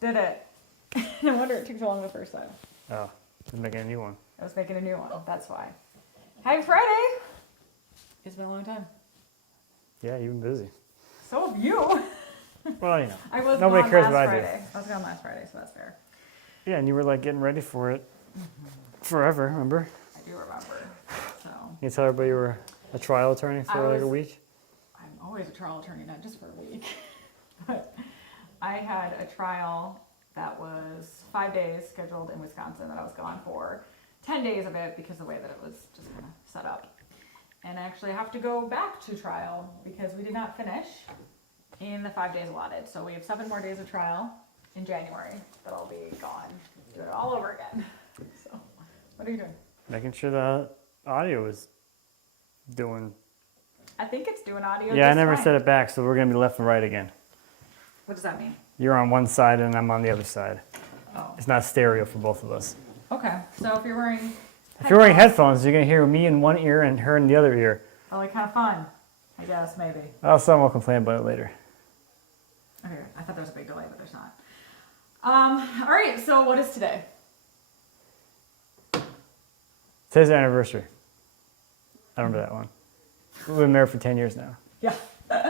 Did it. No wonder it took so long the first time. Oh, just making a new one. I was making a new one. That's why. Happy Friday. It's been a long time. Yeah, you've been busy. So have you. Well, you know. I was Nobody gone cares last what I do. Friday. I was gone last Friday, so that's fair. Yeah, and you were like getting ready for it forever, remember? I do remember. So You tell everybody you were a trial attorney for like a week? I'm always a trial attorney, not just for a week. But I had a trial that was 5 days scheduled in Wisconsin that I was gone for. 10 days of it because of the way that it was just kind of set up. And I actually have to go back to trial because we did not finish in the 5 days allotted. So we have 7 more days of trial in January that I'll be gone. Do it all over again. So, what are you doing? Making sure the audio is doing... I think it's doing audio. Yeah, I just never fine. set it back, so we're going to be left and right again. What does that mean? You're on one side and I'm on the other side. Oh, It's not stereo for both of us. okay. So if you're wearing If you're wearing headphones, you're going to hear me in one ear and her in the other ear. probably kind of fun, I guess, maybe. Oh, someone will complain about it later. Okay, I thought there was a big delay, but there's not. All right, so what is today? Today's our anniversary. I remember that one. We've been married for 10 years now. Yeah,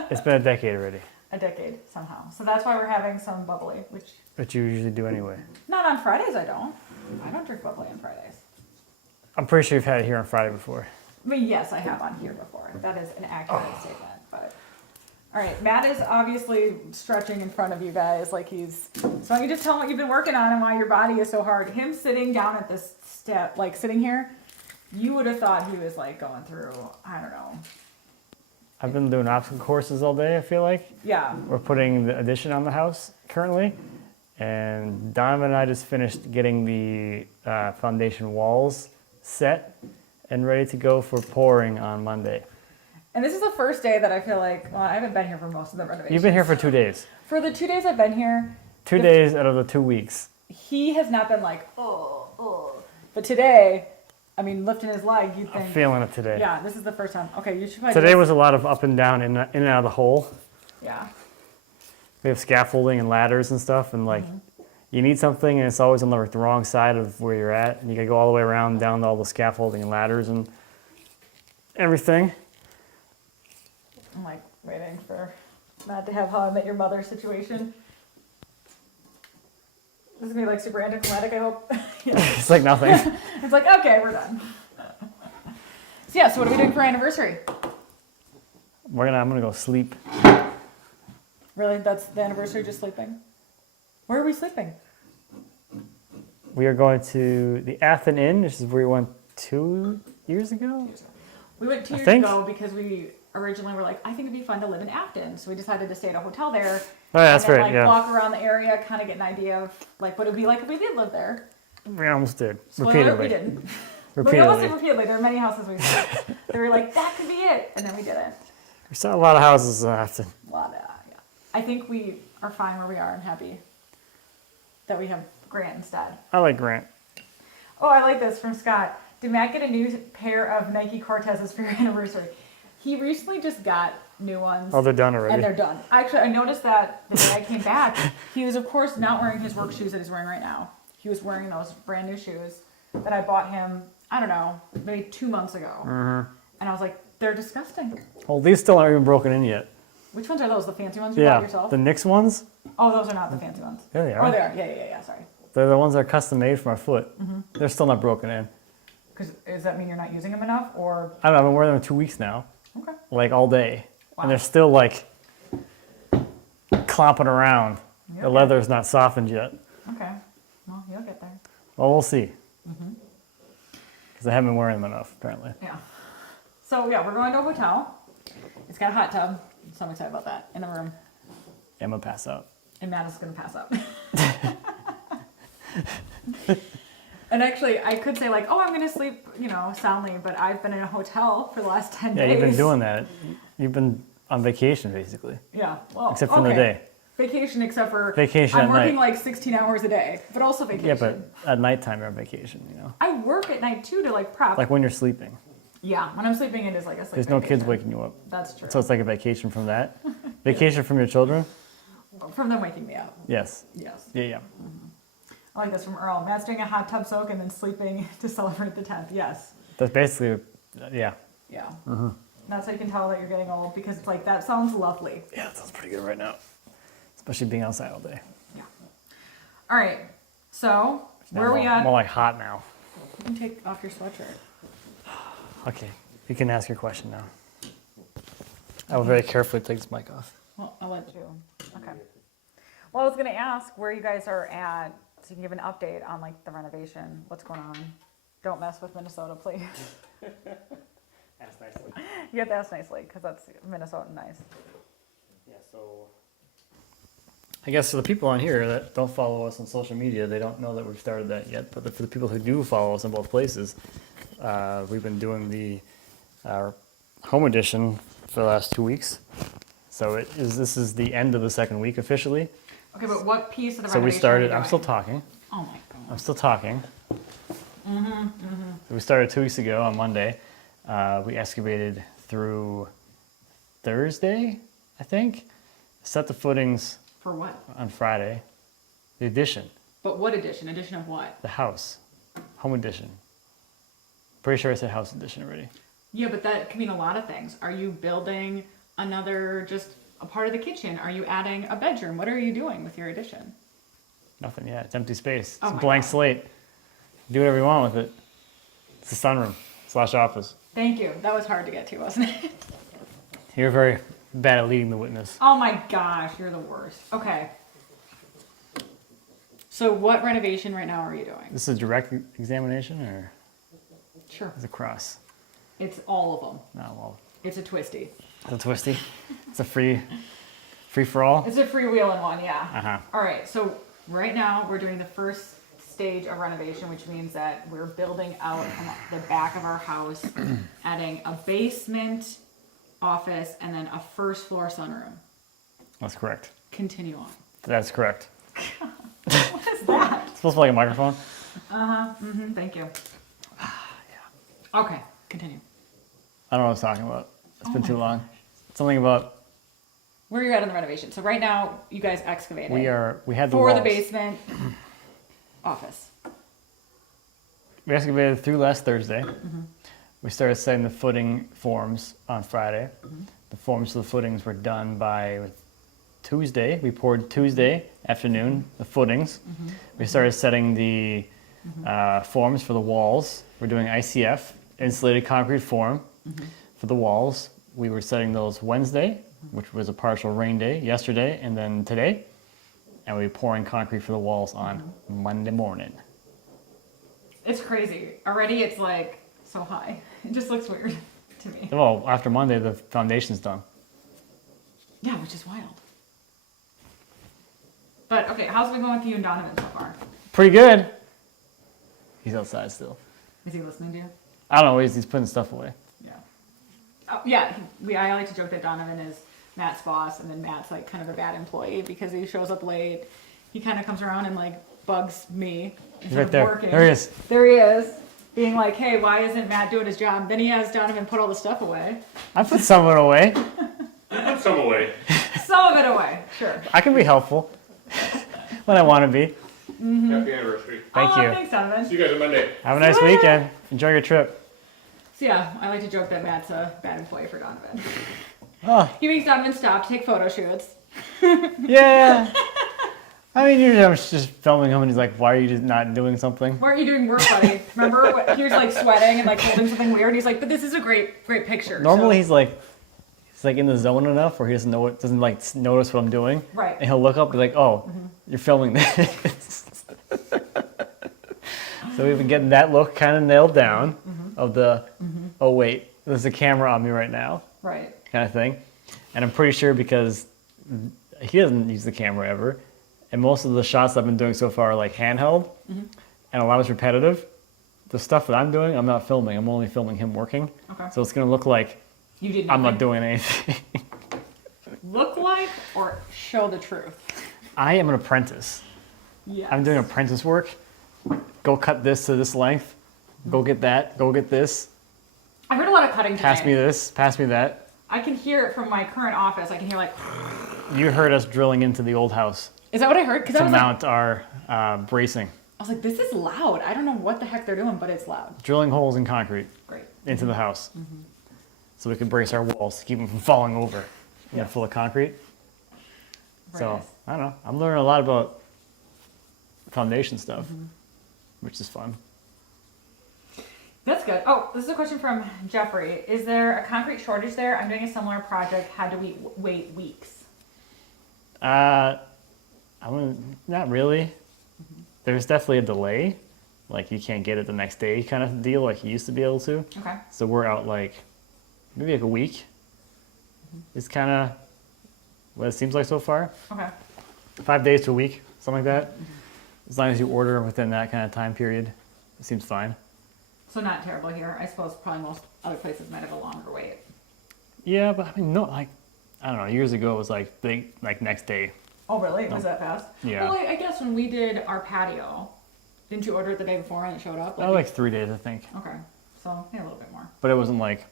It's been a decade already, a decade somehow. So that's why we're having some bubbly, which you usually do anyway. not on Fridays. I don't drink bubbly on Fridays. I'm pretty sure you've had it here on Friday before. I mean, yes, I have on here before. That is an accurate statement. But all right, Matt is obviously stretching in front of you guys like he's. So why don't you just tell him what you've been working on and why your body is so hard? Him sitting down at this step, like sitting here, you would have thought he was like going through, I don't know. I've been doing obstacle courses all day, I feel like. Yeah. We're putting the addition on the house currently. And Donovan and I just finished getting the foundation walls set and ready to go for pouring on Monday. And this is the first day that I feel like, well, I haven't been here for most of the renovations. You've been here for 2 days. For the 2 days I've been here, 2 days out of the 2 weeks. he has not been like, oh. But today, I mean, lifting his leg, you'd I'm think, feeling it today. yeah, this is the first time. Okay, you should probably Today do was a lot of up and down, in and out of the hole. yeah. We have scaffolding and ladders and stuff, and like, you need something, and it's always on the wrong side of where you're at, and you gotta go all the way around down to all the scaffolding and ladders and everything. I'm like waiting for Matt to have How I Met Your Mother situation. This is gonna be like super anticlimactic, I hope. Yeah. It's like nothing. It's like, okay, we're done. So yeah, so what are we doing for our anniversary? I'm gonna go sleep. Really? That's the anniversary, just sleeping? Where are we sleeping? We are going to the Athen Inn, which is where we went 2 years ago. We went 2 years think. ago because we originally were like, I think it'd be fun to live in Afton. So we decided to stay at a hotel there. Oh, yeah, that's and then, right. like, Yeah, walk around the area, kind of get an idea of like what it would be like if we did live there. we almost did. Spoiler alert, Repeatedly. we didn't. But we almost did Repeatedly. repeatedly. There are many houses we saw. They were like, that could be it. And then we didn't. We saw a lot of houses in Athen. A lot of, yeah. I think we are fine where we are and happy that we have Grant instead. I like Grant. Oh, I like this from Scott. Did Matt get a new pair of Nike Cortezes for your anniversary? He recently just got new ones. Oh, they're done already. And they're done. Actually, I noticed that the day I came back, he was, of course, not wearing his work shoes that he's wearing right now. He was wearing those brand new shoes that I bought him, I don't know, maybe 2 months ago. Mm-hmm. And I was like, they're disgusting. Well, these still aren't even broken in yet. Which ones are those? The fancy ones you bought Yeah, yourself? the Knicks ones. Oh, those are not the fancy ones. Yeah, they are. Oh, they are. Yeah. Sorry. They're the ones that are custom made for my foot. Mm-hmm. They're still not broken in. Because does that mean you're not using them enough, or? I don't know. I've been wearing them 2 weeks now, Okay. like all day, Wow. and they're still like clomping around. Yeah, The okay. leather's not softened yet. Okay. Well, you'll get there. Well, we'll see. Mm-hmm. Because I haven't been wearing them enough, apparently. Yeah. So yeah, we're going to a hotel. It's got a hot tub, so I'm excited about that in the room. Yeah, I'm gonna pass out. And Matt is going to pass up. And actually, I could say like, oh, I'm going to sleep, soundly, but I've been in a hotel for the last 10 Yeah, days. you've been doing that. You've been on vacation, basically. Yeah, well, Except for okay. the day. Vacation, except for Vacation I'm at working night. like 16 hours a day, but also vacation. Yeah, but at nighttime you're on vacation, I work at night too to like prep. Like when you're sleeping. Yeah, when I'm sleeping, it is like a sleep There's no kids vacation. waking you up. That's true. So it's like a vacation from that. Vacation from your children. From them waking me up. Yes. Yes. Yeah. I like this from Earl. Matt's doing a hot tub soak and then sleeping to celebrate the 10th. Yes. That's basically, yeah. Yeah. That's how you can tell that you're getting old because it's like, that sounds lovely. Yeah, that sounds pretty good right now. Especially being outside all day. Yeah. All right. So, where are we More at? like hot now. You can take off your sweatshirt. Okay, you can ask your question now. I will very carefully take this mic off. Well, I'll let you. Okay. Well, I was going to ask where you guys are at so you can give an update on like the renovation. What's going on? Don't mess with Minnesota, please. Ask nicely. You have to ask nicely because that's Minnesota nice. Yeah, so I guess for the people on here that don't follow us on social media, they don't know that we've started that yet. But for the people who do follow us in both places, we've been doing the home edition for the last 2 weeks. So this is the end of the second week officially. Okay, but what piece of the So we renovation started. are you I'm doing? still talking. Oh my god. I'm still talking. So we started 2 weeks ago on Monday. We excavated through Thursday, I think. Set the footings For what? on Friday. The addition, But what edition? Edition of what? the house, home edition. Pretty sure I said house edition already. Yeah, but that can mean a lot of things. Are you building another, just a part of the kitchen? Are you adding a bedroom? What are you doing with your addition? Nothing yet. It's empty space. Oh It's a my blank God. slate. Do whatever you want with it. It's a sunroom / office. Thank you. That was hard to get to, wasn't it? You're very bad at leading the witness. Oh my gosh, you're the worst. Okay. So what renovation right now are you doing? This is a direct examination or Sure. is it cross? It's all of them. No, well, It's a twisty. it's a twisty. It's a free for all. It's a freewheeling one, yeah. Uh-huh. All right, so right now we're doing the first stage of renovation, which means that we're building out the back of our house, adding a basement, office, and then a first floor sunroom. That's correct. Continue on. That's correct. What is that? It's supposed to be like a microphone. Thank you. Okay, continue. I don't know what I was talking about. It's been too long. Something about Where are you at in the renovation? So right now, you guys excavated. we had the for walls. the basement, office. We excavated through last Thursday. We started setting the footing forms on Friday. The forms for the footings were done by Tuesday. We poured Tuesday afternoon the footings. We started setting the forms for the walls. We're doing ICF, insulated concrete form, for the walls. We were setting those Wednesday, which was a partial rain day, yesterday, and then today. And we were pouring concrete for the walls on Monday morning. It's crazy. Already it's like so high. It just looks weird to me. Well, after Monday, the foundation's done. Yeah, which is wild. But okay, how's it been going with you and Donovan so far? Pretty good. He's outside still. Is he listening to you? I don't know, he's putting stuff away. Yeah. Oh, yeah, I like to joke that Donovan is Matt's boss, and then Matt's like kind of a bad employee because he shows up late. He kind of comes around and like bugs me He's instead right of there. working. There he is. There he is, being like, hey, why isn't Matt doing his job? Then he has Donovan put all the stuff away. I put some of it away. Put some away. Some of it away, sure. I can be helpful when I want to be. Happy anniversary. Thank Oh, you. thanks, Donovan. See you guys on Monday. Have a nice weekend. Enjoy your trip. So yeah, I like to joke that Matt's a bad employee for Donovan. Oh, He makes Donovan stop to take photo shoots. yeah. I mean, usually I'm just filming him and he's like, why are you just not doing something? Why aren't you doing work, buddy? Remember what, he was like sweating and like holding something weird. He's like, but this is a great picture. Normally so. he's like in the zone enough where he doesn't know it, doesn't like notice what I'm doing. Right. And he'll look up and be like, oh, you're filming this. So we've been getting that look kind of nailed down of the, oh wait, there's a camera on me right now Right. kind of thing. And I'm pretty sure because he doesn't use the camera ever. And most of the shots I've been doing so far are like handheld and a lot is repetitive. The stuff that I'm doing, I'm not filming. I'm only filming him working. Okay. So it's going to look like You did I'm nothing. not doing anything. Look like or show the truth. I am an apprentice. Yeah. I'm doing apprentice work. Go cut this to this length. Go get that. Go get this. I heard a lot of cutting today. Pass me this. Pass me that. I can hear it from my current office. I can hear like You heard us drilling into the old house Is that what I heard? Because I to was like, mount our bracing. I was like, this is loud. I don't know what the heck they're doing, but it's loud. Drilling holes in concrete Great. into the house. So we could brace our walls to keep them from falling over. Yeah. Full of concrete. Very So, nice. I don't know. I'm learning a lot about foundation stuff, which is fun. That's good. Oh, this is a question from Jeffrey. Is there a concrete shortage there? I'm doing a similar project. Had to wait weeks. Not really. There's definitely a delay. Like you can't get it the next day kind of deal like you used to be able to. Okay. So we're out like maybe like a week. It's kind of what it seems like so far. Okay. 5 days to a week, something like that. As long as you order within that kind of time period, it seems fine. So not terrible here. I suppose probably most other places might have a longer wait. Yeah, but I mean, no, like, I don't know, years ago it was like next day. Oh, really? Was that fast? Yeah. Well, I guess when we did our patio, didn't you order it the day before and it showed up? Like 3 days, I think. Okay. So, yeah, a little bit more. But it wasn't like,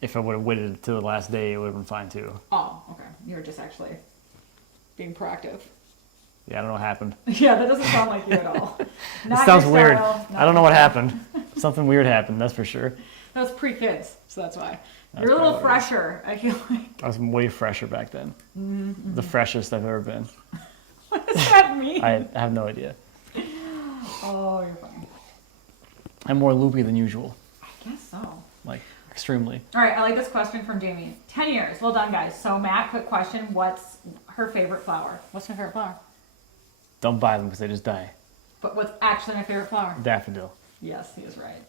if I would have waited till the last day, it would have been fine too. Oh, okay. You were just actually being proactive. Yeah, I don't know what happened. Yeah, that doesn't sound like you at all. It Not sounds your weird. style, not I don't know your what style. happened. Something weird happened, that's for sure. That was pre-kids, so that's why. That's You're a little probably what it is. fresher, I feel like. I was way fresher back then. The freshest I've ever been. What does that mean? I have no idea. Oh, you're funny. I'm more loopy than usual. I guess so. Like, extremely. All right, I like this question from Jamie. 10 years. Well done, guys. So, Matt, quick question. What's her favorite flower? What's my favorite flower? Don't buy them because they just die. But what's actually my favorite flower? Daffodil. Yes, he is right.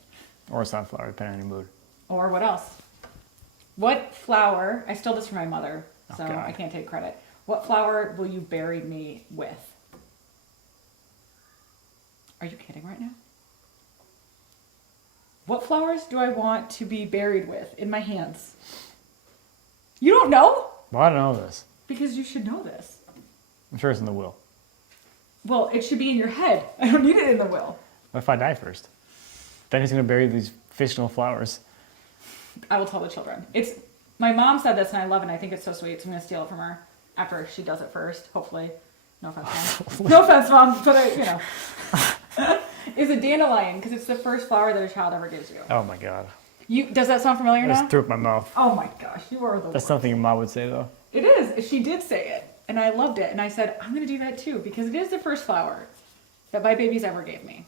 Or sunflower, depending on your mood. Or what else? What flower, I stole this from my mother, so God. I can't take credit. What flower will you bury me with? Are you kidding right now? What flowers do I want to be buried with in my hands? You don't know? Well, I don't know this. Because you should know this. I'm sure it's in the will. Well, it should be in your head. I don't need it in the will. What if I die first? Then he's going to bury these fictional flowers. I will tell the children. It's my mom said this and I love it and I think it's so sweet, so I'm gonna steal it from her after she does it first, hopefully. No offense, Mom. No offense, Mom, but is a dandelion because it's the first flower that a child ever gives you. Oh my God. Does that sound familiar I now? just threw up my mouth. Oh my gosh, you are the That's worst. something your mom would say though. It is. She did say it, and I loved it. And I said, I'm gonna do that too because it is the first flower that my babies ever gave me.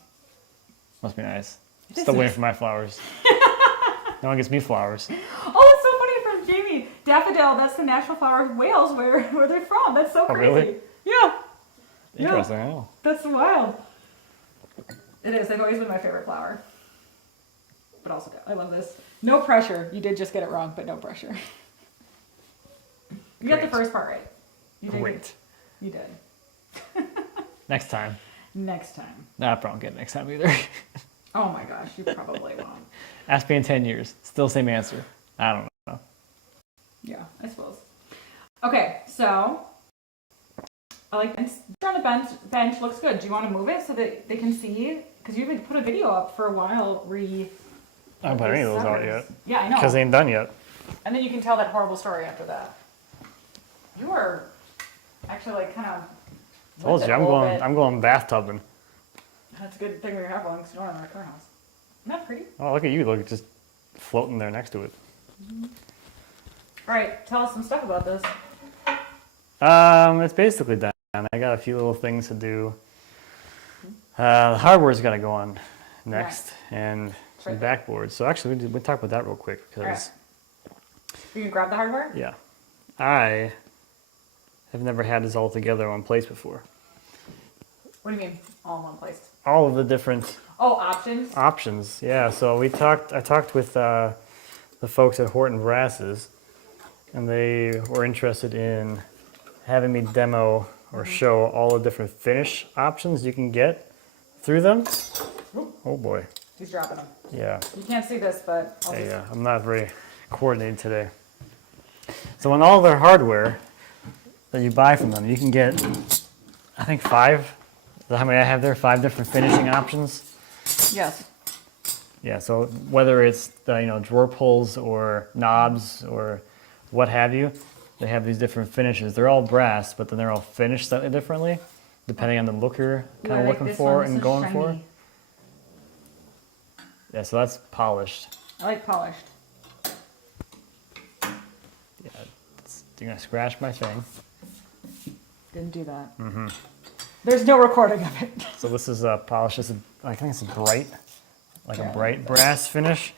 Must be nice. It is Still waiting nice. for my flowers. No one gets me flowers. Oh, it's so funny from Jamie. Daffodil, that's the national flower of Wales, where they're from. That's so Oh, crazy. really? Yeah, Interesting, I know. that's wild. It is. They've always been my favorite flower. But also, I love this. No pressure. You did just get it wrong, but no pressure. You got the Great. first part right. You did. Great. You did. Next time. Next time. Nah, I probably won't get it next time either. Oh my gosh, you probably won't. Ask me in 10 years. Still same answer. I don't know. Yeah, I suppose. Okay, so I like this. On the bench looks good. Do you want to move it so that they can see? Because you haven't put a video up for a while. I haven't put any of those out yet. Yeah, I know. Because they ain't done yet. And then you can tell that horrible story after that. You are actually like kind of. Told you, I'm going bathtubing. That's a good thing we have one because you don't have in our current house. Isn't that pretty? Oh, look at you. Look, just floating there next to it. All right, tell us some stuff about this. It's basically done. I got a few little things to do. The hardware's got to go on next, and some Right. backboards. So actually, we'll talk about that real quick because, You can grab the hardware? yeah, I have never had this all together in one place before. What do you mean, all in one place? All of the different Oh, options? options, yeah. So I talked with the folks at Horton Brasses, and they were interested in having me demo or show all the different finish options you can get through them. Oh boy, He's dropping them. yeah. You can't see this, but I'll Hey, just... I'm not very coordinated today. So on all their hardware that you buy from them, you can get, I think 5. Is that how many I have there? 5 different finishing options. Yes. Yeah. So whether it's the drawer pulls or knobs or what have you, they have these different finishes. They're all brass, but then they're all finished slightly differently, depending on the look you're kind of looking for and going for. Yeah, so that's polished. I like polished. Yeah, you're gonna scratch my thing. Didn't do that. Mm-hmm. There's no recording of it. So this is polished. I think it's a bright, like a bright brass finish.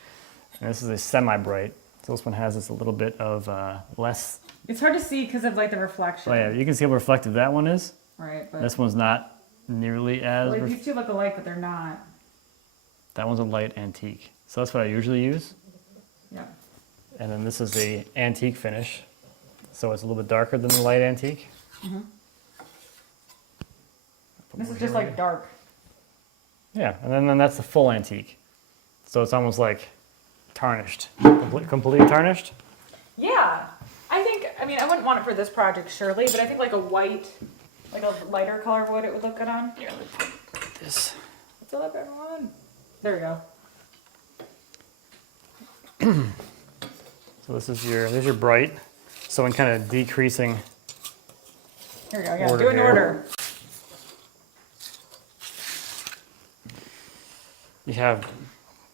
And this is a semi-bright. So this one has this a little bit of less. It's hard to see because of like the reflection. Oh yeah, you can see how reflective that one is. Right, but This one's not nearly as. like these two look alike, but they're not. That one's a light antique. So that's what I usually use. Yeah. And then this is the antique finish. So it's a little bit darker than the light antique. Mm-hmm. This is just like dark. Yeah, and then that's the full antique. So it's almost like tarnished, completely tarnished. Yeah, I mean, I wouldn't want it for this project, surely, but I think like a white, like a lighter color wood, it would look good on. Yeah, let me put this. What's up, everyone? There we go. So there's your bright. So in kind of decreasing Here we go, yeah, order do an here. order. You have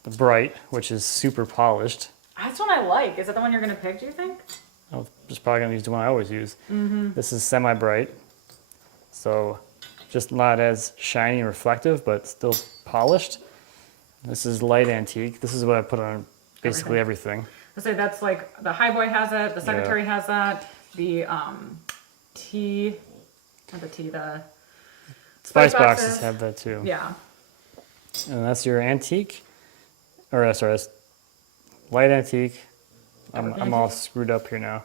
the bright, which is super polished. That's one I like. Is that the one you're gonna pick, do you think? I'm just probably gonna use the one I always use. Mm-hmm. This is semi-bright. So just not as shiny and reflective, but still polished. This is light antique. This is what I put on basically everything. I say that's like the Highboy has it, the Secretary has that, the tea, not the tea, the Spice boxes have that too. Yeah. And that's your antique, or sorry, that's light antique. I'm all screwed up here now.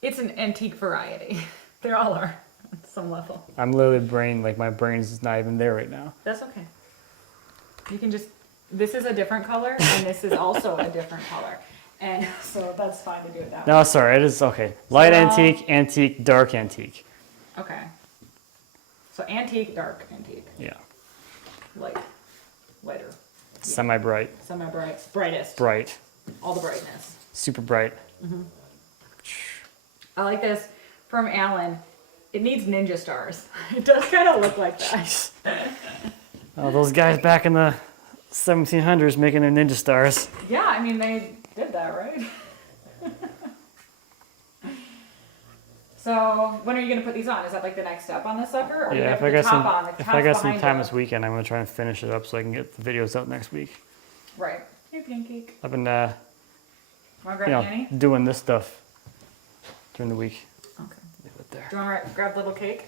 It's an antique variety. They all are at some level. I'm literally my brain's not even there right now. That's okay. You can just, this is a different color and this is also a different color. And so that's fine to do it that way. No, sorry, it is okay. Light So- antique, antique, dark antique. Okay. So antique, dark antique. Yeah. Lighter. Semi-bright, Semi-bright. Brightest. bright, All the brightness. super bright. I like this from Alan. It needs ninja stars. It does kind of look like that. Oh, those guys back in the 1700s making their ninja stars. Yeah, I mean, they did that, right? So, when are you going to put these on? Is that like the next step on this sucker? Or Yeah, you put the top on? The if I got top's some behind time it? this weekend, I'm gonna try and finish it up so I can get the videos out next week. Right. Hey, pancake. I've been, Want to grab Annie? doing this stuff during the week. Okay. Leave it there. Do you want to grab little cake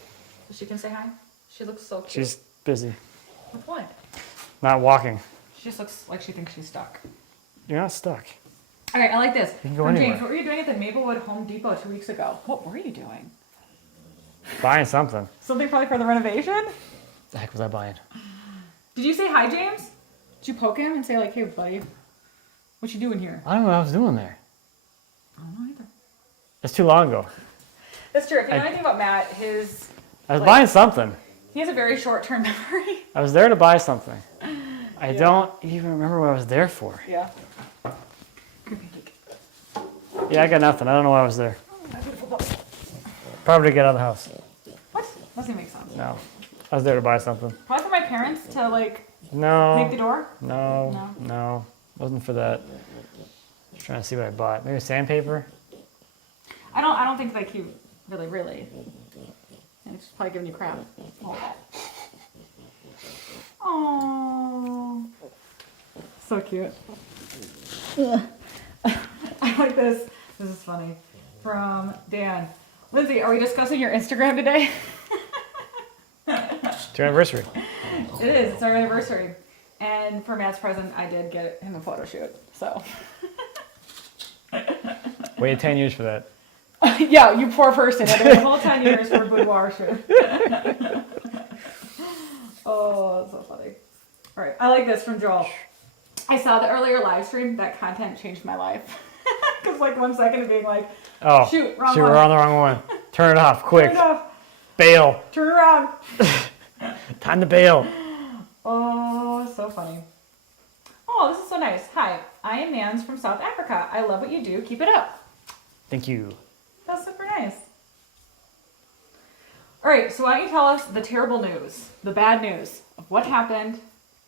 so she can say hi? She looks so cute. She's busy, With what? not walking. She just looks like she thinks she's stuck. You're not stuck. All right, I like this. You can go From anywhere. James, what were you doing at the Maplewood Home Depot 2 weeks ago? What were you doing? Buying something. Something probably for the renovation? The heck was I buying? Did you say hi, James? Did you poke him and say like, hey, buddy, what you doing here? I don't know what I was doing there. I don't know either. It's too long ago. That's true. If you know anything about Matt, I was buying something. he has a very short-term memory. I was there to buy something. I don't even remember what I was there for. Yeah. Yeah, I got nothing. I don't know why I was there. Probably to get out of the house. What? Doesn't make sense. No. I was there to buy something. Probably for my parents to like No. make the door. No. Wasn't for that. Just trying to see what I bought. Maybe sandpaper? I don't think like he really. And it's probably giving you crap. Oh, so cute. I like this. This is funny. From Dan. Lindsay, are we discussing your Instagram today? It's your anniversary. It is. It's our anniversary. And for Matt's present, I did get him a photo shoot. So. Waited 10 years for that. Yeah, you poor person. I waited the whole 10 years for a boudoir shoot. Oh, that's so funny. All right, I like this from Joel. I saw the earlier live stream. That content changed my life. Because like 1 second of being like, Oh, shoot, wrong we're one. on the wrong one. Turn it off, quick. Turn it off. Bail. Turn around. Time to bail. Oh, so funny. Oh, this is so nice. Hi, I am Nans from South Africa. I love what you do. Keep it up. Thank you. That's super nice. All right, so why don't you tell us the terrible news, the bad news of what happened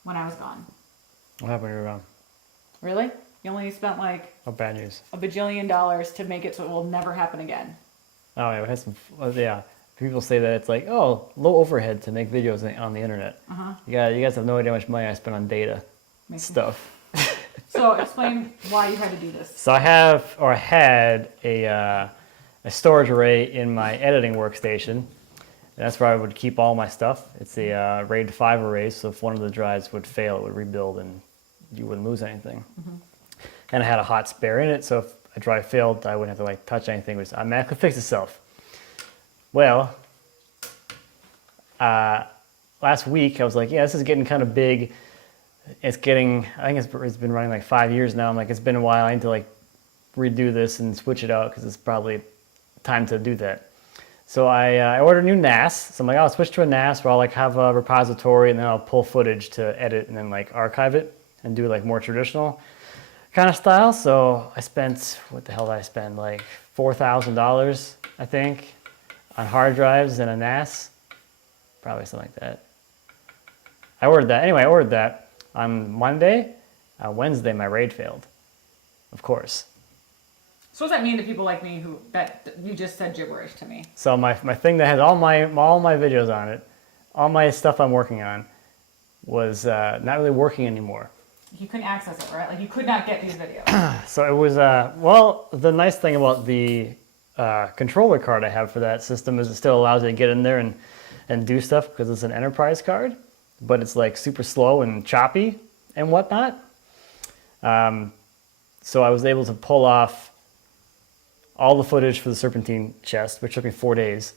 when I was gone? What happened when you were gone? Really? You only spent like What bad news? $1 bajillion to make it so it will never happen again. Oh, yeah, we had some, yeah. People say that it's like, oh, low overhead to make videos on the internet. Yeah, you guys have no idea how much money I spent on data stuff. So explain why you had to do this. So I had a storage array in my editing workstation. That's where I would keep all my stuff. It's a RAID 5 array, so if one of the drives would fail, it would rebuild and you wouldn't lose anything. And I had a hot spare in it, so if a drive failed, I wouldn't have to like touch anything. It would automatically fix itself. Well, last week I was like, yeah, this is getting kind of big. It's getting, I think it's been running like 5 years now. I'm like, it's been a while. I need to like redo this and switch it out because it's probably time to do that. So I ordered a new NAS. So I'm like, I'll switch to a NAS where I'll like have a repository and then I'll pull footage to edit and then like archive it and do like more traditional kind of style. So I spent, what the hell did I spend? Like $4,000, I think, on hard drives and a NAS. Probably something like that. I ordered that. Anyway, I ordered that on Monday. Wednesday, my RAID failed, of course. So what does that mean to people like me that you just said gibberish to me? So my thing that has all my videos on it, all my stuff I'm working on, was not really working anymore. You couldn't access it, right? Like you could not get these videos. So it was, well, the nice thing about the controller card I have for that system is it still allows you to get in there and do stuff because it's an enterprise card, but it's like super slow and choppy and whatnot. So I was able to pull off all the footage for the Serpentine chest, which took me 4 days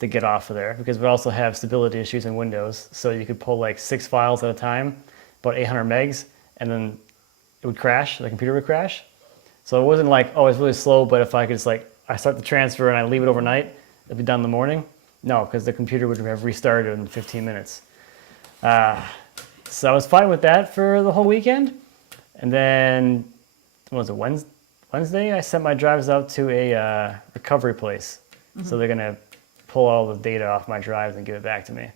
to get off of there because we also have stability issues in Windows. So you could pull like 6 files at a time, about 800 megs, and then it would crash, the computer would crash. So it wasn't like, oh, it's really slow, but if I could just like, I start the transfer and I leave it overnight, it'd be done in the morning. No, because the computer would have restarted in 15 minutes. So I was fine with that for the whole weekend. And then, what was it, Wednesday, I sent my drives out to a recovery place. So they're gonna pull all the data off my drives and give it back to me.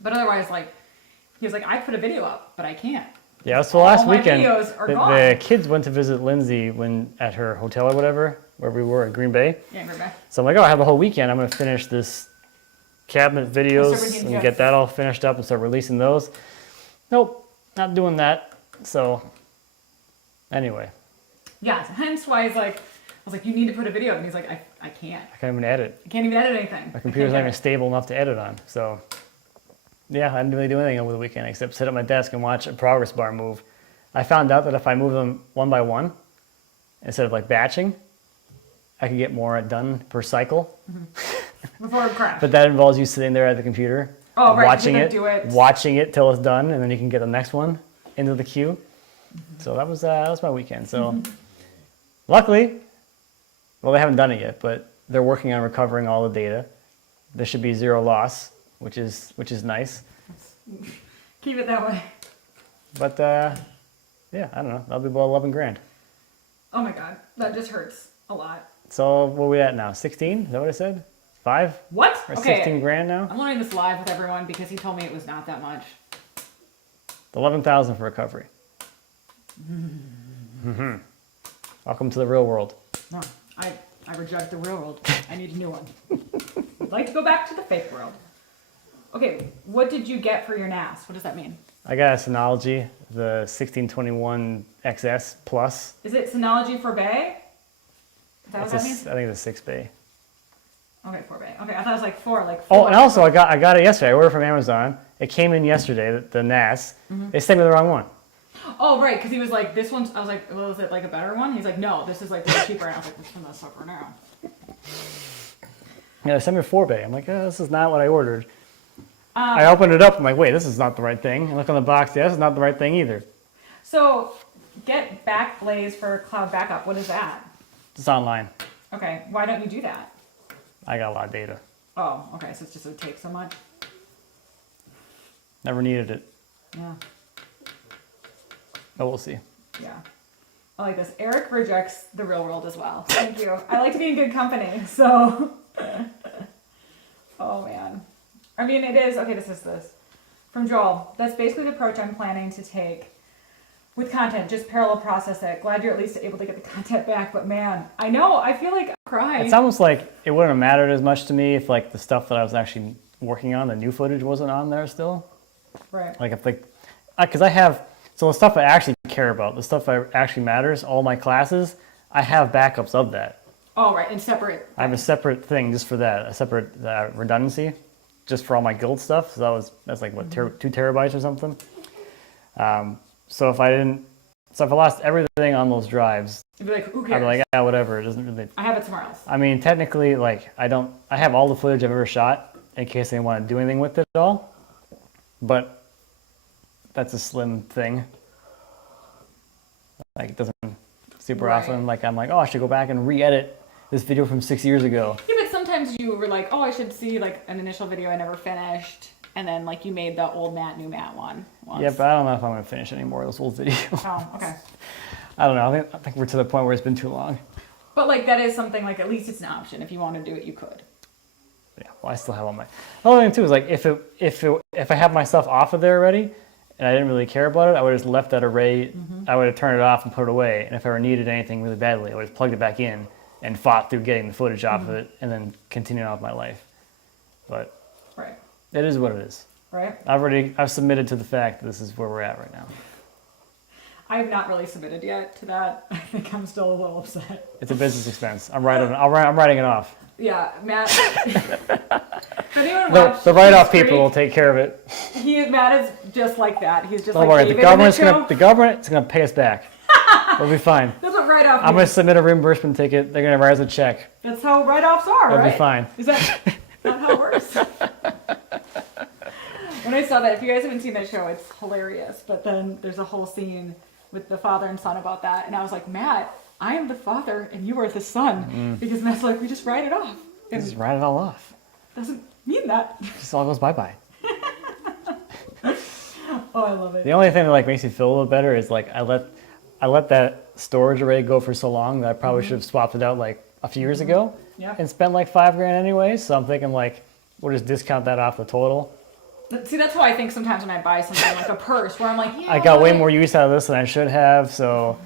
But otherwise, like, he was like, I put a video up, but I can't. Yeah, so last my weekend, videos are the gone. kids went to visit Lindsay at her hotel or whatever, where we were in Green Bay. Yeah, go back. So I'm like, oh, I have the whole weekend. I'm gonna finish this cabinet videos Serpentine and chest. get that all finished up and start releasing those. Nope, not doing that. So anyway, Yeah, so hence why he's like, I was like, you need to put a video up. And he's like, I can't. I can't even edit. I can't even edit anything. My computer's not even stable enough to edit on. So yeah, I didn't really do anything over the weekend except sit at my desk and watch a progress bar move. I found out that if I move them one by one, instead of like batching, I could get more done per cycle. Before it crashed. But that involves you sitting there at the computer, Oh, right, watching you're it, gonna do it. watching it till it's done, and then you can get the next one into the queue. So that was my weekend. So luckily, well, they haven't done it yet, but they're working on recovering all the data. There should be 0 loss, which is nice. Keep it that way. But yeah, I don't know. That'll be about 11 grand. Oh my God, that just hurts a lot. So what are we at now? 16? Is that what I said? 5? What? Or Okay. 16 grand now? I'm learning this live with everyone because he told me it was not that much. 11,000 for recovery. Welcome to the real world. No, I reject the real world. I need a new one. I'd like to go back to the fake world. Okay, what did you get for your NAS? What does that mean? I got a Synology, the 1621 XS Plus. Is it Synology for Bay? Is that what that means? I think it's a 6 bay. Okay, 4 Bay. Okay, I thought it was like 4, like 4. Oh, and also I got it yesterday. I ordered from Amazon. It came in yesterday, the NAS. They sent me the wrong one. Oh, right, because he was like, this one's, I was like, well, is it like a better one? He's like, no, this is like way cheaper. And I was like, which one that's for now? Yeah, they sent me a 4 bay. I'm like, oh, this is not what I ordered. I opened it up. I'm like, wait, this is not the right thing. I look on the box. Yeah, this is not the right thing either. So, get Backblaze for cloud backup. What is that? It's online. Okay, why don't you do that? I got a lot of data. Oh, okay, so it's just it takes so much? Never needed it. Yeah, But we'll see. yeah. I like this. Eric rejects the real world as well. Thank you. I like to be in good company, so. Oh man. I mean, it is, okay, this is this. From Joel, that's basically the approach I'm planning to take with content, just parallel process it. Glad you're at least able to get the content back, but man, I know, I feel like I cry. It's almost like it wouldn't have mattered as much to me if like the stuff that I was actually working on, the new footage wasn't on there still. Right. Like if like, because I have, so the stuff I actually care about, the stuff that actually matters, all my classes, I have backups of that. Oh, right, and separate. I have a separate thing just for that, a separate redundancy, just for all my guild stuff. So that's like what, 2 terabytes or something. So if I lost everything on those drives, You'd be like, who cares? I'd be like, yeah, whatever. It doesn't really. I have it somewhere else. I mean, technically, like I have all the footage I've ever shot in case they want to do anything with it at all. But that's a slim thing. Like it doesn't super Right. often. Like I'm like, oh, I should go back and re-edit this video from 6 years ago. Yeah, but sometimes you were like, oh, I should see like an initial video I never finished. And then like you made the old Matt, new Matt one once. Yeah, but I don't know if I'm gonna finish any more of those old videos. Oh, okay. I don't know. I think we're to the point where it's been too long. But like that is something like at least it's an option. If you want to do it, you could. Yeah, well, I still have all my. The other thing too is like if I have my stuff off of there already, and I didn't really care about it, I would have just left that array. I would have turned it off and put it away. And if I ever needed anything really badly, I would have plugged it back in and fought through getting the footage off of it, and then continued on with my life. But Right. it is what it is. Right. I've submitted to the fact that this is where we're at right now. I have not really submitted yet to that. I think I'm still a little upset. It's a business expense. I'm writing it off. Yeah, Matt. If anyone watched The write-off Schitt's people will Creek, take care of it. Matt is just like that. He's just Don't like worry, David the in the show. government's gonna pay us back. We'll be fine. That's what write-off I'm means. gonna submit a reimbursement ticket. They're gonna write us a check. That's how write-offs are, It'll right? be fine. Is that not how it works? When I saw that, if you guys haven't seen that show, it's hilarious. But then there's a whole scene with the father and son about that. And I was like, Matt, I am the father and you are the son. Because Matt's like, we just write it off. And Just write it all off. doesn't mean that. It just all goes bye-bye. Oh, I love it. The only thing that like makes me feel a little better is like I let that storage array go for so long that I probably should have swapped it out like a few years ago Yeah. and spent like $5,000 anyway. So I'm thinking like we'll just discount that off the total. See, that's how I think sometimes when I buy something like a purse, where I'm like, yeah. I got way but- more use out of this than I should have. So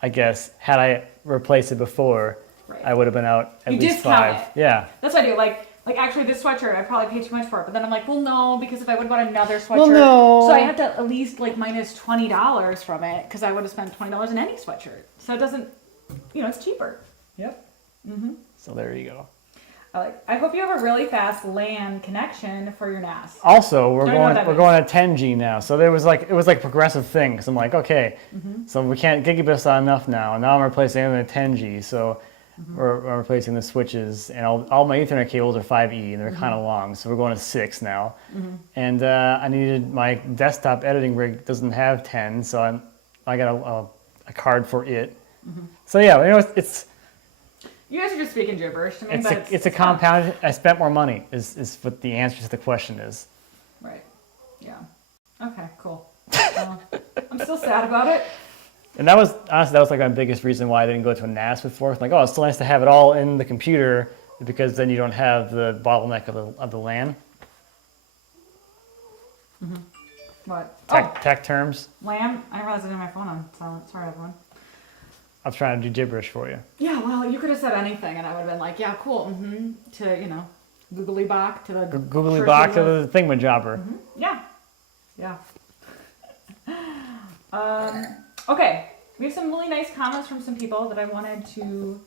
I guess had I replaced it before, Right. I would have been out at You least discount 5. it. Yeah. That's what I do. Like actually, this sweatshirt, I probably paid too much for it. But then I'm like, well, no, because if I would have bought another sweatshirt, Well, no. so I have to at least like minus $20 from it because I would have spent $20 in any sweatshirt. So it doesn't, it's cheaper. Yep. So there you go. I hope you have a really fast LAN connection for your NAS. Also, we're Don't know what going that we're going to 10G now. So it was like a progressive thing. So I'm like, okay, so we can't gigabit's not enough now. And now I'm replacing it with 10G. So we're replacing the switches, and all my Ethernet cables are 5E, and they're kind of long. So we're going to 6 now. And I needed my desktop editing rig doesn't have 10, so I got a card for it. So yeah, it's You guys are just speaking gibberish to me, but it's a compound. I spent more money is what the answer to the question is. Right. Yeah. Okay, cool. I'm still sad about it. And that was like my biggest reason why I didn't go to a NAS before. Like, oh, it's still nice to have it all in the computer because then you don't have the bottleneck of the LAN. What? Tech terms. LAN? I didn't realize I didn't have my phone on silent. Sorry, everyone. I'm trying to do gibberish for you. Yeah, well, you could have said anything, and I would have been like, yeah, cool, to, googly bok to the... Googly bok to the thingamajobber. Yeah. Yeah. Okay, we have some really nice comments from some people that I wanted to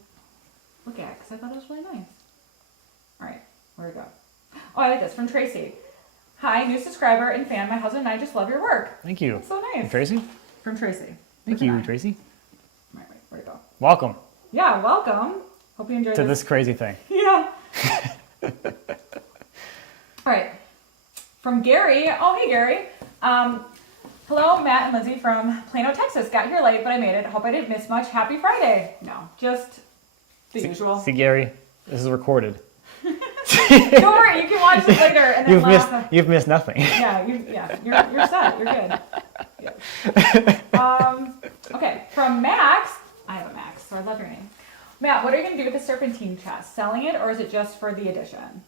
look at, because I thought it was really nice. All right, where we go? Oh, I like this, from Tracy. Hi, new subscriber and fan. My husband and I just love your work. Thank you. That's so nice. Tracy? From Tracy. Thank you, Tracy. Wait, where'd it go? Welcome Yeah, welcome. Hope you enjoyed to this crazy thing. Yeah. All right. From Gary. Oh, hey, Gary. Hello, Matt and Lindsay from Plano, Texas. Got here late, but I made it. Hope I didn't miss much. Happy Friday. No, just the usual. See, Gary, this is recorded. Don't worry, you can watch it later and then laugh. You've missed nothing. Yeah, you're set. You're good. Yeah. Okay, from Max. I have a Max, so I love your name. Matt, what are you going to do with the serpentine chest? Selling it, or is it just for the addition?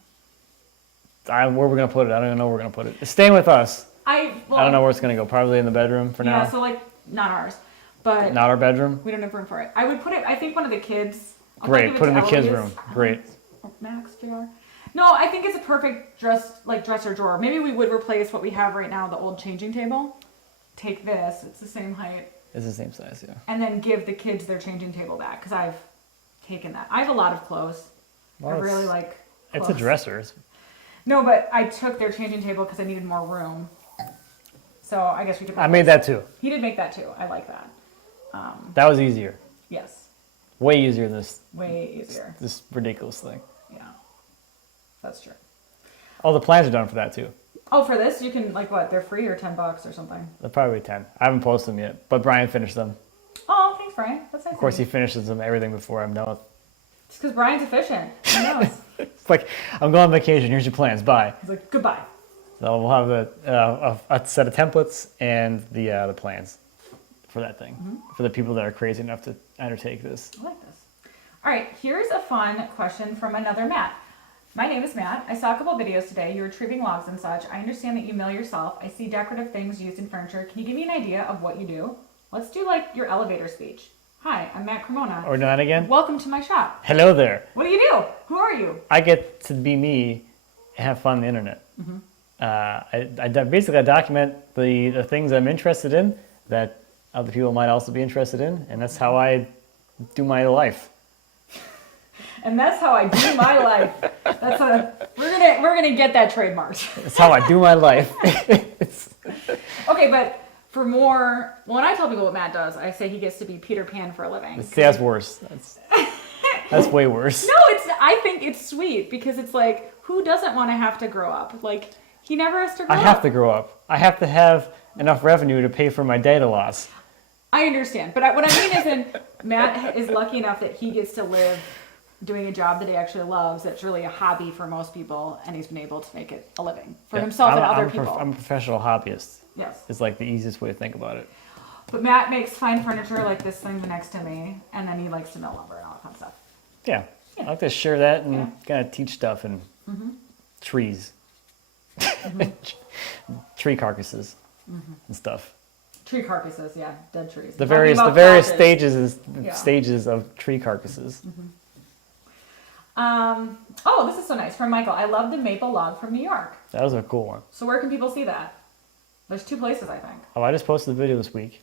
Where we're gonna put it, I don't even know where we're gonna put it. It's staying with us. I don't know where it's gonna go. Probably in the bedroom for now. Yeah, so like not ours, but Not our bedroom. we don't have room for it. I would put it. I think one of the kids. Great, put it in the kids' room. Great. Max, JR. No, I think it's a perfect dresser drawer. Maybe we would replace what we have right now, the old changing table. Take this, it's the same height. It's the same size, yeah. And then give the kids their changing table back, because I've taken that. I have a lot of clothes. Well, I really like clothes. It's a dresser. No, but I took their changing table because I needed more room. So I guess we could. I made that too. He did make that too. I like that. That was easier. Yes. Way easier than Way easier. this ridiculous thing. Yeah. That's true. All the plans are done for that too. Oh, for this you can like what? They're free or $10 or something. They're probably 10. I haven't posted them yet, but Brian finished them. Oh, thanks, Brian. That's nice. Of course, he finishes them everything before I'm done with. Just because Brian's efficient. Who knows? It's like, I'm going on vacation. Here's your plans. Bye. He's like, goodbye. So we'll have a set of templates and the plans for that thing for the people that are crazy enough to undertake this. I like this. All right, here's a fun question from another Matt. My name is Matt. I saw a couple videos today. You're retrieving logs and such. I understand that you mill yourself. I see decorative things used in furniture. Can you give me an idea of what you do? Let's do like your elevator speech. Hi, I'm Matt Cremona. Or not again? Welcome to my shop. Hello there. What do you do? Who are you? I get to be me and have fun on the internet. Basically I document the things I'm interested in that other people might also be interested in, and that's how I do my life. And that's how I do my life. We're gonna get that trademarked. That's how I do my life. Okay, but for more, when I tell people what Matt does, I say he gets to be Peter Pan for a living. See, that's worse. That's way worse. No, I think it's sweet because it's like, who doesn't want to have to grow up? Like, he never has to grow up. I have to grow up. I have to have enough revenue to pay for my data loss. I understand, but what I mean is, Matt is lucky enough that he gets to live doing a job that he actually loves. That's really a hobby for most people, and he's been able to make it a living for himself and other people. I'm a professional hobbyist. Yes. It's like the easiest way to think about it. But Matt makes fine furniture like this thing next to me, and then he likes to mill lumber and all that fun stuff. Yeah. I like to share that and kind of teach stuff and trees. Tree carcasses and stuff. Tree carcasses, yeah, dead trees. The various stages of tree carcasses. Oh, this is so nice from Michael. I love the maple log from New York. That was a cool one. So where can people see that? There's 2 places, I think. Oh, I just posted the video this week.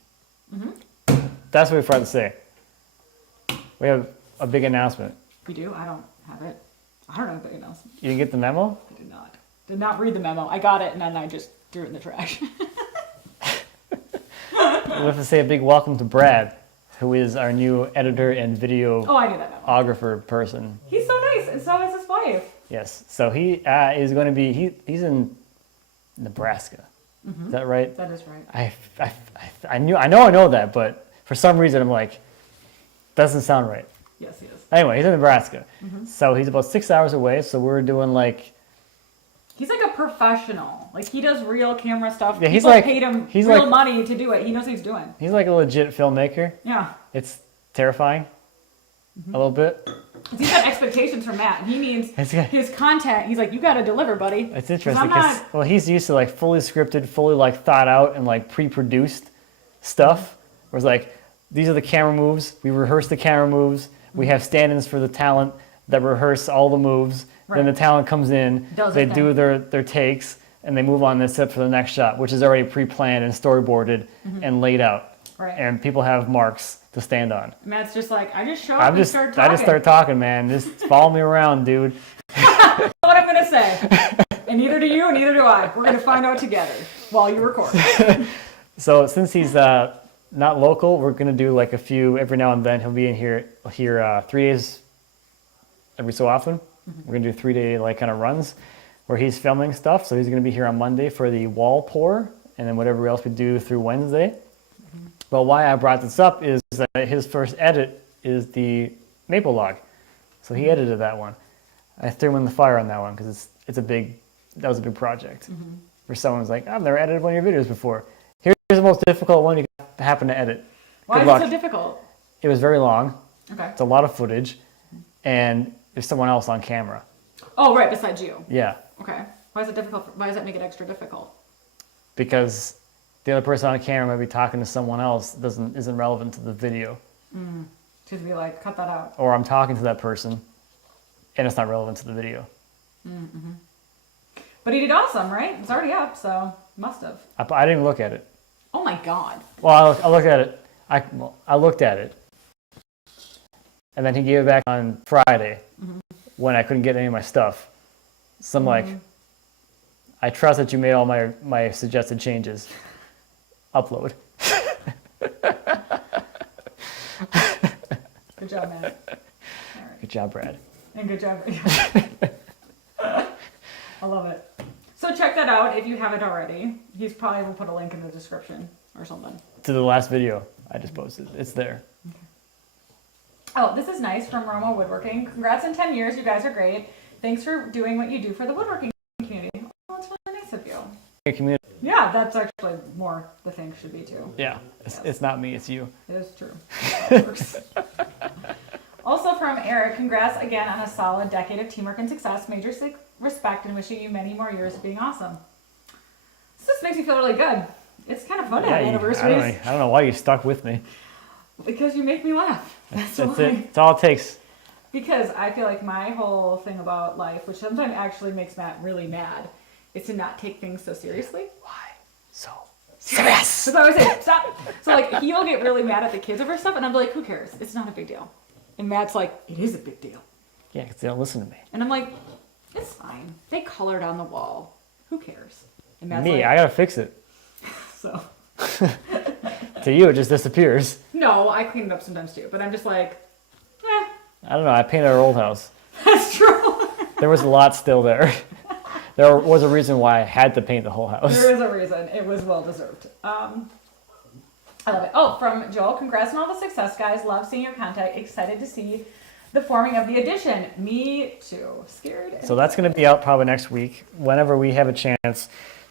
That's what we forgot to say. We have a big announcement. We do? I don't have it. I don't know the big announcement. You didn't get the memo? I did not. Did not read the memo. I got it and then I just threw it in the trash. We have to say a big welcome to Brad, who is our new editor and Oh, I knew that memo. videographer person. He's so nice, and so is his wife. Yes. So he is going to be, he's in Nebraska. Is that right? That is right. I know that, but for some reason I'm like, doesn't sound right. Yes, he is. Anyway, he's in Nebraska. So he's about 6 hours away. So we're doing like, He's like a professional. Like, he does real camera stuff. Yeah, he's People like- paid him he's real like- money to do it. He knows what he's doing. he's like a legit filmmaker. Yeah. It's terrifying a little bit. 'Cause he's got expectations from Matt, and he needs It's good. his content. He's like, you got to deliver, buddy. It's 'Cause interesting I'm because not. well, he's used to like fully scripted, fully like thought out and like pre-produced stuff. Where it's like, these are the camera moves. We rehearse the camera moves. We have stand-ins for the talent that rehearse all the moves. Then the Right. talent comes in. Does They their do their takes and they move on and set for the next shot, which is already pre-planned and storyboarded and laid out. Right. And people have marks to stand on. Matt's just like, I just show up and start talking. I just start talking, man. Just follow me around, dude. That's what I'm going to say. And neither do you, and neither do I. We're going to find out together while you record. So since he's not local, we're gonna do like a few every now and then. He'll be in here 3 days every so often. We're gonna do 3-day like kind of runs where he's filming stuff. So he's gonna be here on Monday for the wall pour, and then whatever else we do through Wednesday. But why I brought this up is that his first edit is the maple log, so he edited that one. I threw him in the fire on that one because that was a big project. Where someone was like, I've never edited one of your videos before. Here's the most difficult one you happen to edit. Why Good is luck. it so difficult? It was very long. Okay. It's a lot of footage, and there's someone else on camera. Oh, right, besides you. Yeah, Okay. Why is it difficult? Why does that make it extra difficult? because the other person on camera might be talking to someone else that isn't relevant to the video, To be like, cut that out. or I'm talking to that person, and it's not relevant to the video. But he did awesome, right? It's already up, so must have. I didn't even look at it. Oh my god. Well, I looked at it. I looked at it, and then he gave it back on Friday when I couldn't get any of my stuff. So I'm like, I trust that you made all my suggested changes. Upload. Good job, man. All right. Good job, Brad. And good job. I love it. So check that out if you haven't already. He's probably will put a link in the description or something. To the last video I just posted. It's there. Oh, this is nice from Roma Woodworking. Congrats on 10 years. You guys are great. Thanks for doing what you do for the woodworking community. Oh, that's really nice of you. Hey, community. Yeah, that's actually more the thing should be too. Yeah, it's not me, it's you. It is true. That works. Also from Eric, congrats again on a solid decade of teamwork and success. Major respect and wishing you many more years of being awesome. This just makes me feel really good. It's kind of fun to have anniversaries. I don't know why you stuck with me. Because you make me laugh. That's why. it. That's all it takes. Because I feel like my whole thing about life, which sometimes actually makes Matt really mad, is to not take things so seriously. Why so serious? So I always say, stop. So like, he'll get really mad at the kids over stuff, and I'm like, who cares? It's not a big deal. And Matt's like, it is a big deal. Yeah, because they don't listen to me. And I'm like, it's fine. They colored on the wall. Who cares? And Matt's Me, like, I gotta fix it. so. To you, it just disappears. No, I clean it up sometimes too, but I'm just like, eh, I don't know. I painted our old house. that's true. There was a lot still there. There was a reason why I had to paint the whole house. There is a reason. It was well deserved. I love it. Oh, from Joel, congrats on all the success, guys. Love seeing your content. Excited to see the forming of the edition. Me too. Scared. So that's going to be out probably next week, whenever we have a chance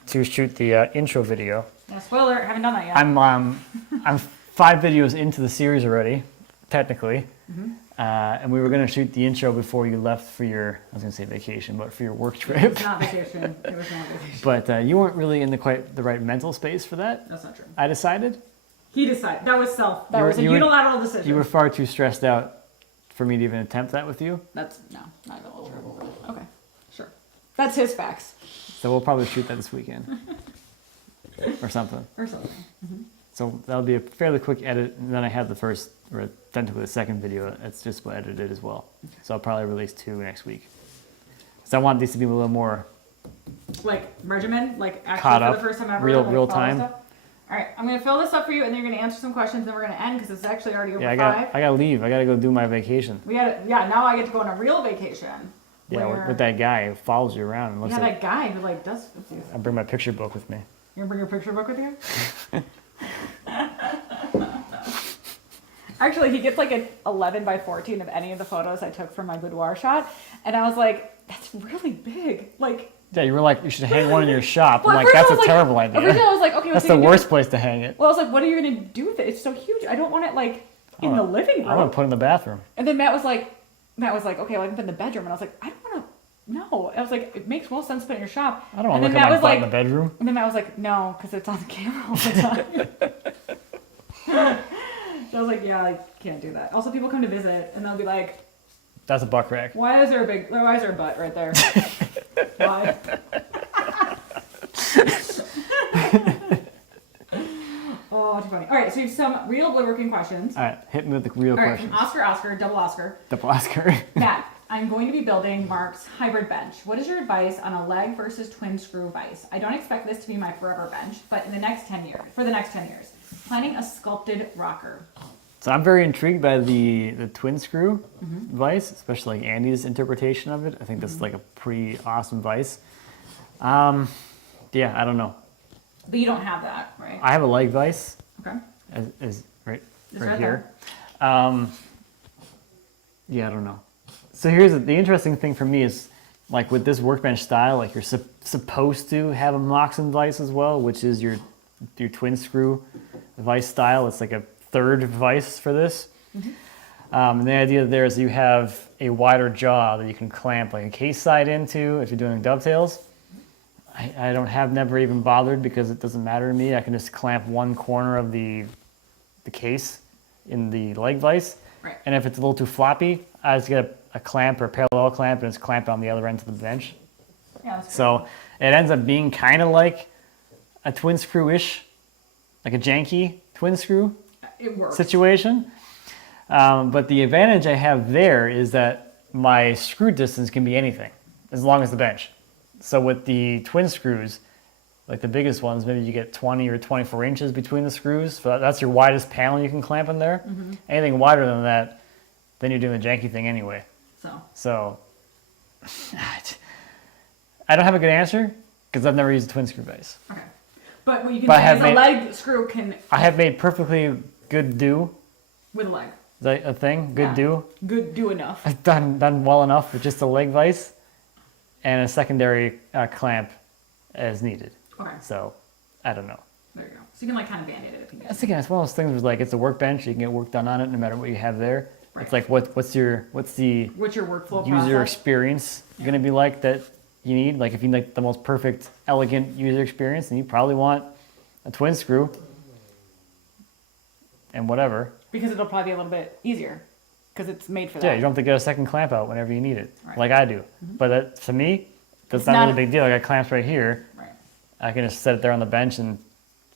to shoot the intro video. Yeah, spoiler, haven't done that yet. I'm 5 videos into the series already, technically. And we were going to shoot the intro before you left for your, I was going to say vacation, but for your work trip. It's not vacation. It was not vacation. But you weren't really in quite the right mental space for that, That's not true. I decided. He decided. That was self. That You were- was a you were- unilateral decision. You were far too stressed out for me to even attempt that with you. That's, no, not at all true. Okay, sure. That's his facts. So we'll probably shoot that this weekend. Or something. Or something. So that'll be a fairly quick edit, and then I have the first, or technically the second video, it's just edited as well. So I'll probably release 2 next week. So I want these to be a little more Like regimen, like actually Caught for up, the first time ever. real like, real follow time. stuff. All right, I'm gonna fill this up for you, and then you're gonna answer some questions, and then we're gonna end because it's actually already over Yeah, 5. I gotta leave. I gotta go do my vacation. Now I get to go on a real vacation. Yeah, where- with that guy who follows you around and looks Yeah, like. that guy who like does. I bring my picture book with me. You gonna bring your picture book with you? Actually, he gets like an 11 by 14 of any of the photos I took from my boudoir shot, and I was like, "That's really big." Like, Yeah, you were like, you should hang one in your shop. well, I'm at like, first that's I a was like- terrible idea. Originally, I was like, "Okay, That's what's the worst place to hang it. Well, I was like, "What are you gonna do with it? It's so huge. I don't want it like in the living room." I want to put it in the bathroom. And then Matt was like, "Okay, well, I can put it in the bedroom." And I was like, "I don't want to. No." I was like, "It makes more sense to put it in your shop." I don't want And to then look at Matt my was butt like, in the bedroom. And then Matt was like, "No, because it's on the camera all the time." So I was like, "Yeah, I can't do that." Also, people come to visit and they'll be like, That's a buck rack. why is there a butt right there? Why? Oh, too funny. All right, so you have some real woodworking questions. All right, hit me with the real All right, questions. from Oscar, double Oscar. Double Oscar. Matt, I'm going to be building Mark's hybrid bench. What is your advice on a leg versus twin screw vise? I don't expect this to be my forever bench, but in the next 10 years, planning a sculpted rocker. So I'm very intrigued by the twin screw vise, especially like Andy's interpretation of it. I think that's like a pretty awesome vise. Yeah, I don't know. But you don't have that, right? I have a leg vise, Okay. is right It's right right here. Yeah, I don't know. So here's the interesting thing for me is like with this workbench style, like you're supposed to have a Moxon vise as well, which is your twin screw vise style. It's like a third vise for this. And the idea there is you have a wider jaw that you can clamp like a case side into if you're doing dovetails. I never even bothered because it doesn't matter to me. I can just clamp one corner of the case in the leg vise. Right. And if it's a little too floppy, I just get a clamp or a parallel clamp and it's clamped on the other end of the bench. Yeah, that's So it ends up being kind of like a twin screw-ish, like a janky twin screw it works. situation. But the advantage I have there is that my screw distance can be anything, as long as the bench. So with the twin screws, like the biggest ones, maybe you get 20 or 24 inches between the screws. So that's your widest panel you can clamp in there. Anything wider than that, then you're doing the janky thing anyway. So I don't have a good answer because I've never used a twin screw vise. Okay. But what you can But say is a leg screw can, I have made perfectly good do. with a leg. Is that a thing? Good Yeah. do? Good, do enough. I've done well enough with just a leg vise and a secondary clamp as needed. Okay, So I don't know. there you go. So you can like kind of band-aid it if you need That's to. again, it's one of those things where like it's a workbench. You can get work done on it no matter what you have there. Right. It's like what's the What's your workflow user process? experience going to be like that you need? Like if you need like the most perfect, elegant user experience, then you probably want a twin screw and whatever. Because it'll probably be a little bit easier because it's made for that. Yeah, you don't have to get a second clamp out whenever you need it, Right. like I do. But that, to me, that's It's not, not really a big deal. I got clamps right here. Right. I can just set it there on the bench and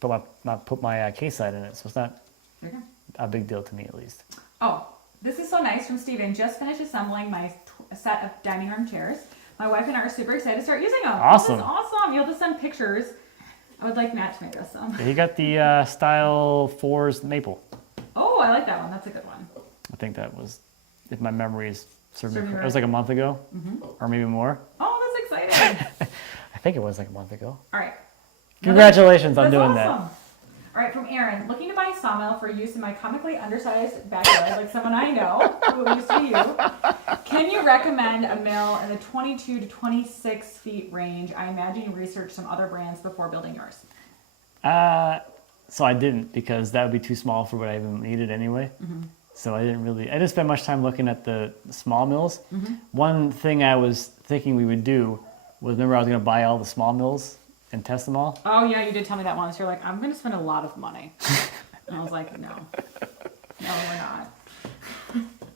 put my case side in it. So it's not There you go. a big deal to me, at least. Oh, this is so nice from Steven. Just finished assembling my set of dining room chairs. My wife and I are super excited to start using them. Awesome. This is awesome. You'll just send pictures. I would like Matt to make us some. Yeah, he got the Style 4's maple. Oh, I like that one. That's a good one. I think that was, if my memory is serving me Serving you correct, it was right. like a month ago, or maybe more. Oh, that's exciting. I think it was like a month ago. All right. Congratulations on That's doing awesome. All right, from Aaron. Looking to buy a sawmill for use in my comically undersized backyard, like someone I know, who used to be you. Can you recommend a mill in the 22 to 26 feet range? I imagine you researched some other brands before building yours. So I didn't, because that would be too small for what I even needed anyway. So I didn't spend much time looking at the small mills. One thing I was thinking we would do was, remember I was going to buy all the small mills and test them all? Oh, yeah, you did tell me that once. You're like, I'm going to spend a lot of money. And I was like, no. No, we're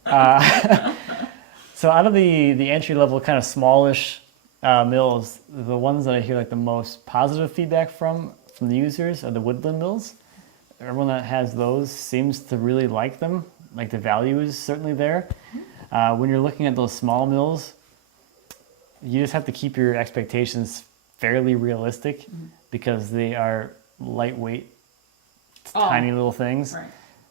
not. So out of the entry level kind of smallish mills, the ones that I hear like the most positive feedback from the users are the woodland mills. Everyone that has those seems to really like them. Like the value is certainly there. When you're looking at those small mills, you just have to keep your expectations fairly realistic because they are lightweight, tiny little things. Right.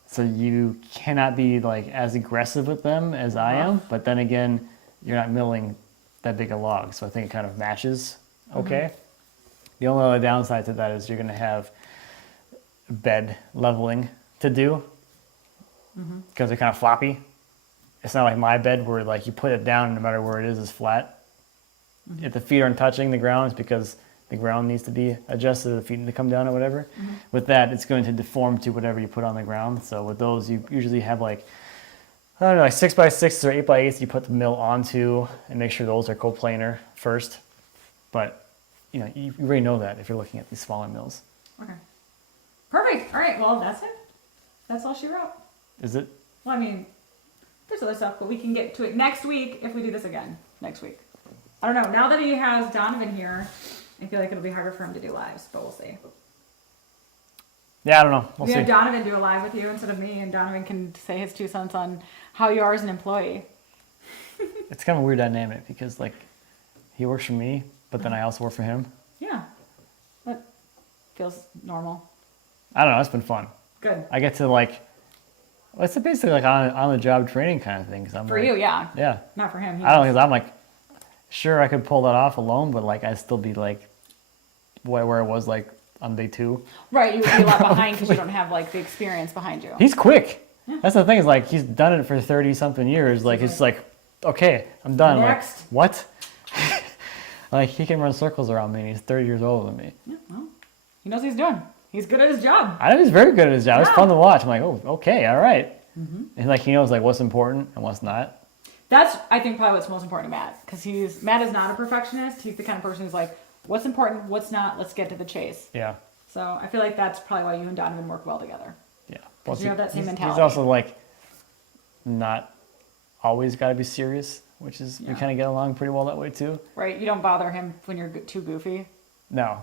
So you cannot be like as aggressive with them as I am, but then again, you're not milling that big a log, so I think it kind of matches okay. The only other downside to that is you're going to have bed leveling to do because they're kind of floppy. It's not like my bed where like you put it down and no matter where it is flat. If the feet aren't touching the ground, it's because the ground needs to be adjusted, the feet need to come down or whatever. With that, it's going to deform to whatever you put on the ground. So with those, you usually have like, I don't know, like 6x6s or 8x8s you put the mill onto and make sure those are coplanar first. But, you know, you already know that if you're looking at these smaller mills. Okay. Perfect. All right. Well, that's it. That's all she wrote. Is it? Well, I mean, there's other stuff, but we can get to it next week if we do this again next week. I don't know. Now that he has Donovan here, I feel like it'll be harder for him to do lives, but we'll see. Yeah, I don't know. We'll We see. have Donovan do a live with you instead of me, and Donovan can say his 2 cents on how you are as an employee. It's kind of a weird dynamic because, like, he works for me, but then I also work for him. Yeah. That feels normal. I don't know. It's been fun. Good. I get to, like, well, it's basically like on-the-job training kind of thing. 'Cause I'm For like, you, yeah. Yeah. Not for him. I don't, because I'm like, sure, I could pull that off alone, but, like, I'd still be, like, where I was, like, on day 2. Right, you would be a lot behind because you don't have, like, the experience behind you. He's quick. That's the thing, is, like, he's done it for 30-something years. Like, it's like, okay, I'm done. Next. Like, what? Like, he can run circles around me, and he's 30 years older than me. Yeah, well, he knows what he's doing. He's good at his job. I know he's very good at his job. It's Yeah. fun to watch. I'm like, oh, okay, all right. And like he knows like what's important and what's not. That's, I think, probably what's most important to Matt. Because Matt is not a perfectionist. He's the kind of person who's like, what's important, what's not, let's get to the chase. Yeah. So I feel like that's probably why you and Donovan work well together. Yeah. Because you have that same He's mentality. also like not always got to be serious, which is we Yeah. kind of get along pretty well that way too. Right? You don't bother him when you're too goofy. No.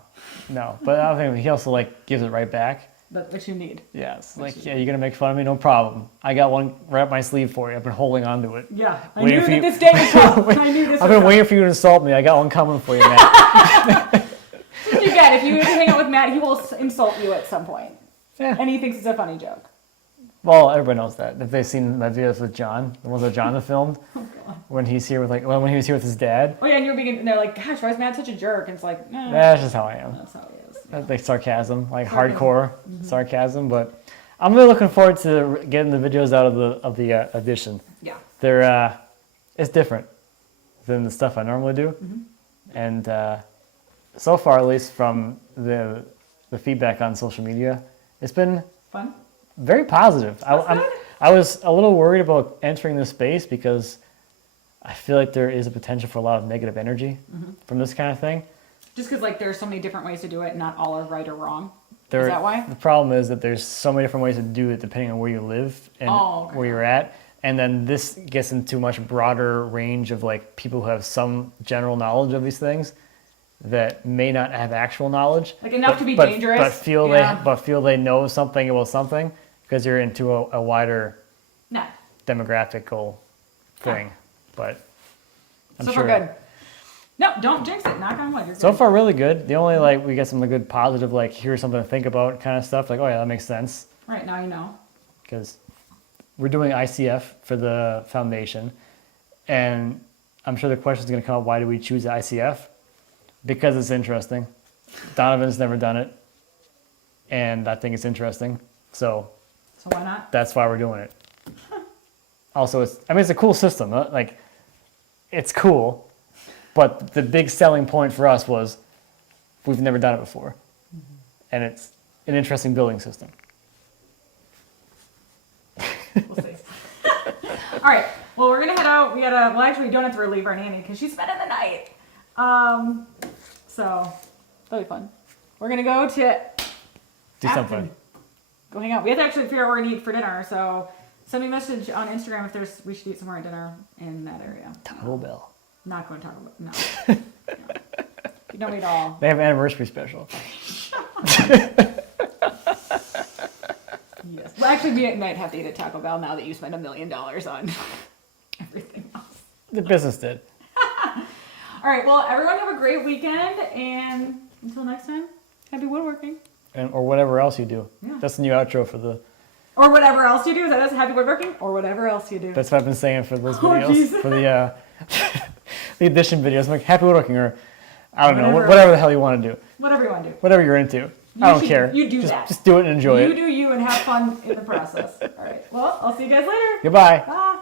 But I think he also like gives it right back. But what you need. Yeah, it's like, yeah, you're gonna make fun of me, no problem. I got one right up my sleeve for you. I've been holding on to it. Yeah. I Waiting knew for that you- this day would come. I knew this I've would been come. waiting for you to insult me. I got one coming for you, Matt. That's what you get. If you hang out with Matt, he will insult you at some point. Yeah. And he thinks it's a funny joke. Well, everybody knows that. If they've seen my videos with John, the ones that John have filmed, when he's here with when he was here with his dad, Oh yeah, and they're like, gosh, why is Matt such a jerk? And it's like, no, that's just how I am. that's how he is. That's like sarcasm, like Sarcasm. hardcore sarcasm. But I'm really looking forward to getting the videos out of the edition. Yeah. They're it's different than the stuff I normally do, and so far, at least from the feedback on social media, it's been Fun. very positive. That's good. I was a little worried about entering this space because I feel like there is a potential for a lot of negative energy from this kind of thing. Just because like there's so many different ways to do it, and not all are right or wrong. There, Is that why? The problem is that there's so many different ways to do it depending on where you live and Oh, okay. where you're at. And then this gets into a much broader range of like people who have some general knowledge of these things that may not have actual knowledge. Like enough to be but, dangerous. But feel Yeah. they know something about something because you're into a wider Nah. demographical thing. But I'm So sure far good. No, don't jinx it. Knock on wood. You're so good. far really good. The only like we get some good positive like here's something to think about kind of stuff. Like, oh yeah, that makes sense. Right now you know. Because we're doing ICF for the foundation, and I'm sure the question is going to come up, why do we choose ICF? Because it's interesting. Donovan's never done it, and I think it's interesting, so So why not? that's why we're doing it. Also, it's a cool system. Like, it's cool, but the big selling point for us was we've never done it before, and it's an interesting building system. We'll see. All right. Well, we're gonna head out. Well, actually, we don't have to relieve our nanny because she's spending the night. So that'll be fun. We're gonna go to Do Afton. something. Go hang out. We have to actually figure out what we're gonna eat for dinner. So send me a message on Instagram if we should eat somewhere at dinner in that area. Taco Bell. Not going to Taco Bell. No. No. You don't eat all. They have an anniversary special. Yes. Well, actually, we might have to eat at Taco Bell now that you spent $1 million on everything else. The business did. All right. Well, everyone have a great weekend, and until next time, happy woodworking. Or whatever else you do. Yeah. That's the new outro for the. Or whatever else you do. Is that happy woodworking? Or whatever else you do. That's what I've been saying for those Oh, videos, Jesus. for the the edition videos. I'm like happy woodworking, or I don't know, Whatever. whatever the hell you want to do, Whatever you want to do. whatever you're into. I don't should- care. you do just, that. Just do it and enjoy You it. do you and have fun in the process. All right. Well, I'll see you guys later. Goodbye. Bye.